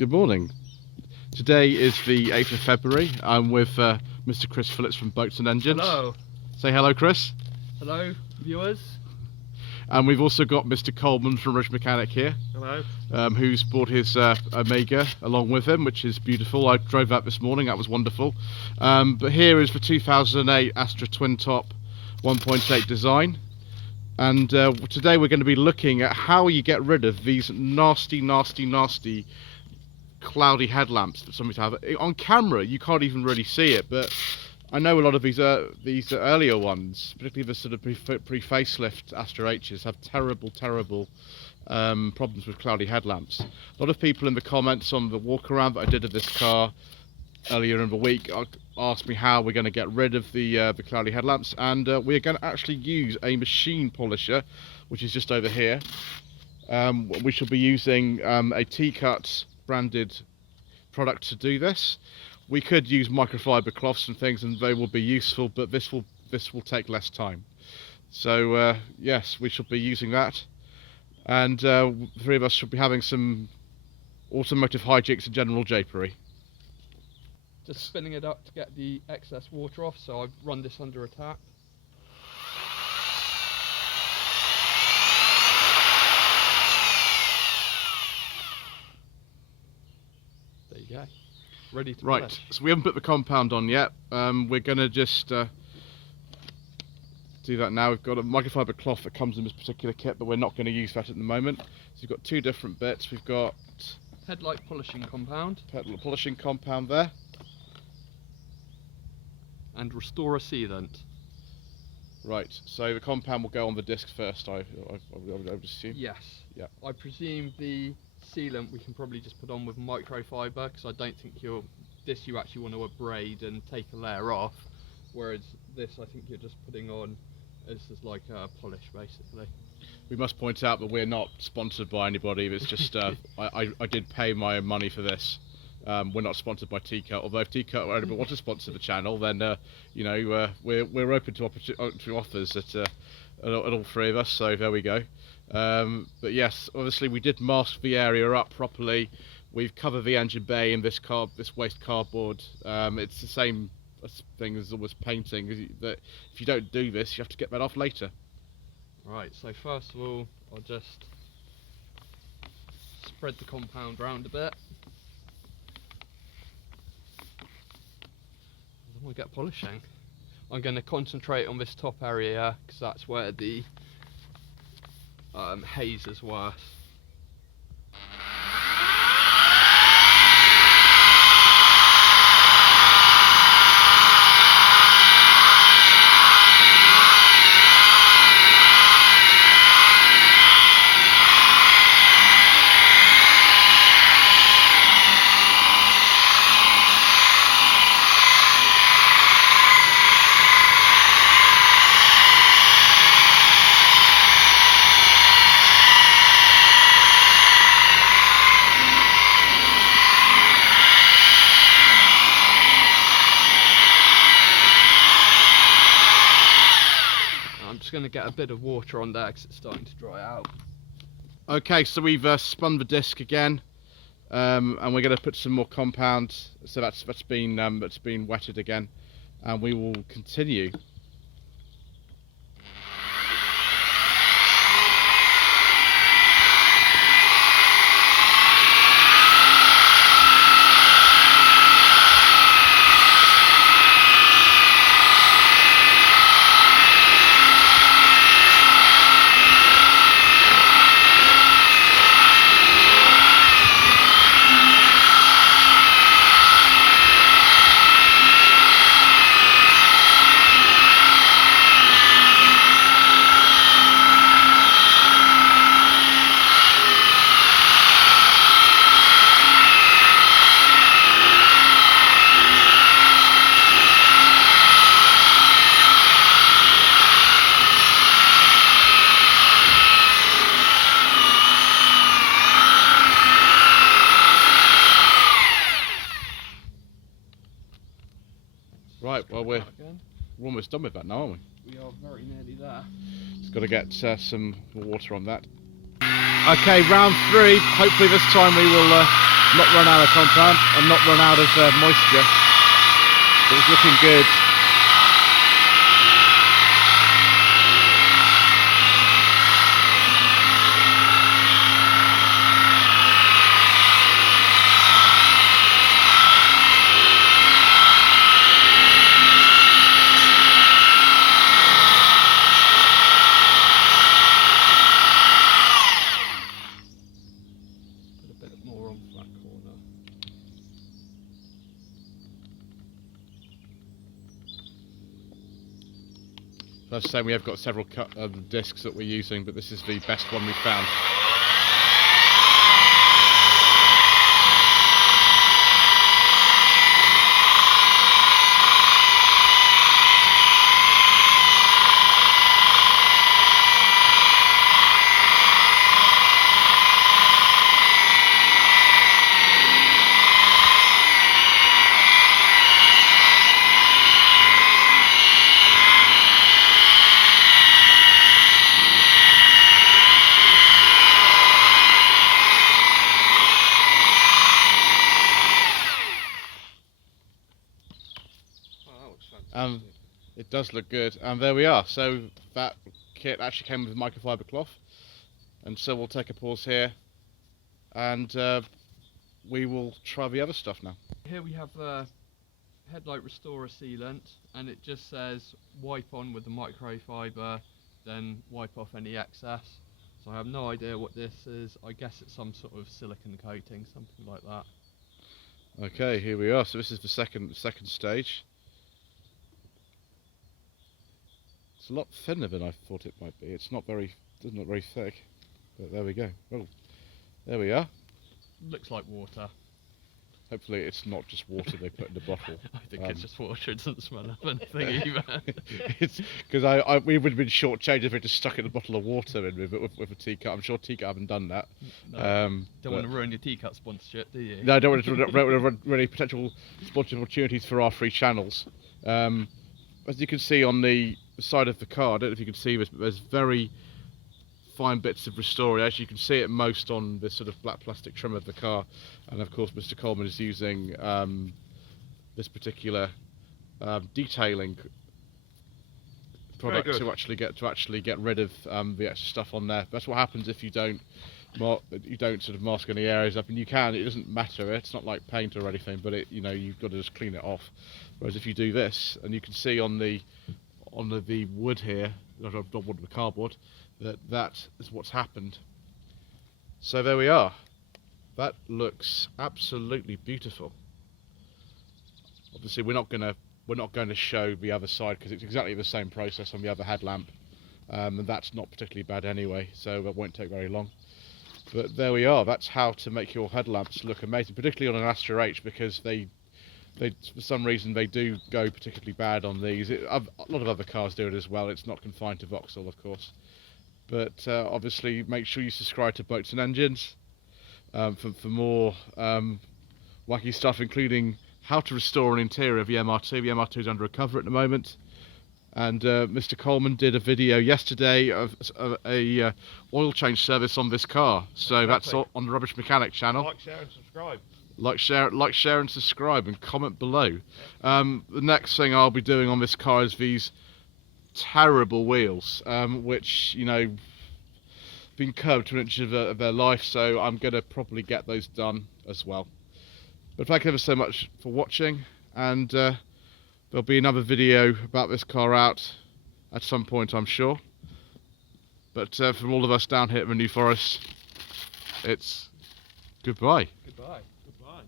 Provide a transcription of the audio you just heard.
Good morning. Today is the 8th of February. I'm with Mr. Chris Phillips from Boats and Engines. Hello. Say hello, Chris. Hello, viewers. And we've also got Mr. Coleman from Ridge Mechanic here. Hello. Who's brought his Omega along with him, which is beautiful. I drove that this morning, that was wonderful. But here is the 2008 Astra Twin Top 1.8 design. And today we're going to be looking at how you get rid of these nasty cloudy headlamps that some people have. On camera you can't even really see it, but I know a lot of these earlier ones, particularly the sort of pre-facelift Astra H's, have terrible problems with cloudy headlamps. A lot of people in the comments on the walk around that I did of this car earlier in the week asked me how we're going to get rid of the cloudy headlamps, and we're going to actually use a machine polisher, which is just over here. We shall be using a T-Cut branded product to do this. We could use microfiber cloths and things, and they will be useful, but this will take less time. So yes, we shall be using that, and the three of us should be having some automotive hijinks and general japery. Just spinning it up to get the excess water off, so I've run this under a tap. There you go. Ready to Right, polish. so we haven't put the compound on yet. We're going to just do that now. We've got a microfiber cloth that comes in this particular kit, but we're not going to use that at the moment. So we've got two different bits. We've got Headlight polishing compound polishing compound there, and restorer sealant. right, so the compound will go on the disc first, I would assume. Yes. Yeah. I presume the sealant we can probably just put on with microfiber, because I don't think you actually want to abrade and take a layer off, whereas this I think you're just putting on as like a polish basically. We must point out that we're not sponsored by anybody. It's just I did pay my own money for this. We're not sponsored by T-Cut, although if T-Cut want to sponsor the channel, then you know, we're open to offers at all three of us. So there we go. But yes, obviously we did mask the area up properly. We've covered the engine bay in this waste cardboard. It's the same thing as always painting. That if you don't do this, you have to get that off later. Right. So first of all, I'll just spread the compound around a bit. Then we'll get polishing. I'm going to concentrate on this top area because that's where the haze is worse. Going to get a bit of water on there because it's starting to dry out. Okay, so we've spun the disc again, and we're going to put some more compound. So that's been wetted again, and we will continue. Right, well we're almost done with that now, aren't we? We are very nearly there. Just got to get some water on that. Okay, round 3. Hopefully this time we will not run out of compound and not run out of moisture. So it's looking good. Put a bit more on that corner. As I was saying, we have got several discs that we're using, but this is the best one we've found. It does look good, and there we are. So that kit actually came with microfiber cloth, and so we'll take a pause here, and we will try the other stuff now. Here we have the headlight restorer sealant, and it just says wipe on with the microfiber, then wipe off any excess. So I have no idea what this is. I guess it's some sort of silicone coating, something like that. Okay, here we are. So this is the second stage. It's a lot thinner than I thought it might be. It's not very thick, but there we go. Oh, there we are. Looks like water. Hopefully it's not just water they put in the bottle. I think it's just water. It doesn't smell of anything either. It's because we would have been shortchanged if we just stuck in a bottle of water in with a teacup. I'm sure teacup haven't done that. No, don't want to ruin your teacup sponsorship, do you? No, I don't want to run any potential sponsorship opportunities for our free channels. As you can see on the side of the car, I don't know if you can see this, but there's very fine bits of restoring. As you can see it most on this sort of black plastic trim of the car, and of course Mr. Coleman is using this particular detailing product to actually get rid of the extra stuff on there. That's what happens if you don't sort of mask any areas up, and you can. It doesn't matter. It's not like paint or anything, but you've got to just clean it off. Whereas if you do this, and you can see on the wood here, not wood, the cardboard, that is what's happened. So there we are. That looks absolutely beautiful. Obviously, we're not going to show the other side because it's exactly the same process on the other headlamp, and that's not particularly bad anyway, so that won't take very long. But there we are. That's how to make your headlamps look amazing, particularly on an Astra H, because they for some reason they do go particularly bad on these. A lot of other cars do it as well. It's not confined to Vauxhall, of course. But obviously, make sure you subscribe to Boats and Engines for more wacky stuff, including how to restore an interior of the MR2. The MR2 is under recovery at the moment. And Mr. Coleman did a video yesterday of a oil change service on this car. So that's on the Rubbish Mechanic channel. Like, share and subscribe. Like, share and subscribe, and comment below. The next thing I'll be doing on this car is these terrible wheels, which, been curved to an inch of their life, so I'm going to probably get those done as well. But thank you ever so much for watching, and there'll be another video about this car out at some point, I'm sure. But from all of us down here at the New Forest, it's goodbye. Goodbye. Goodbye.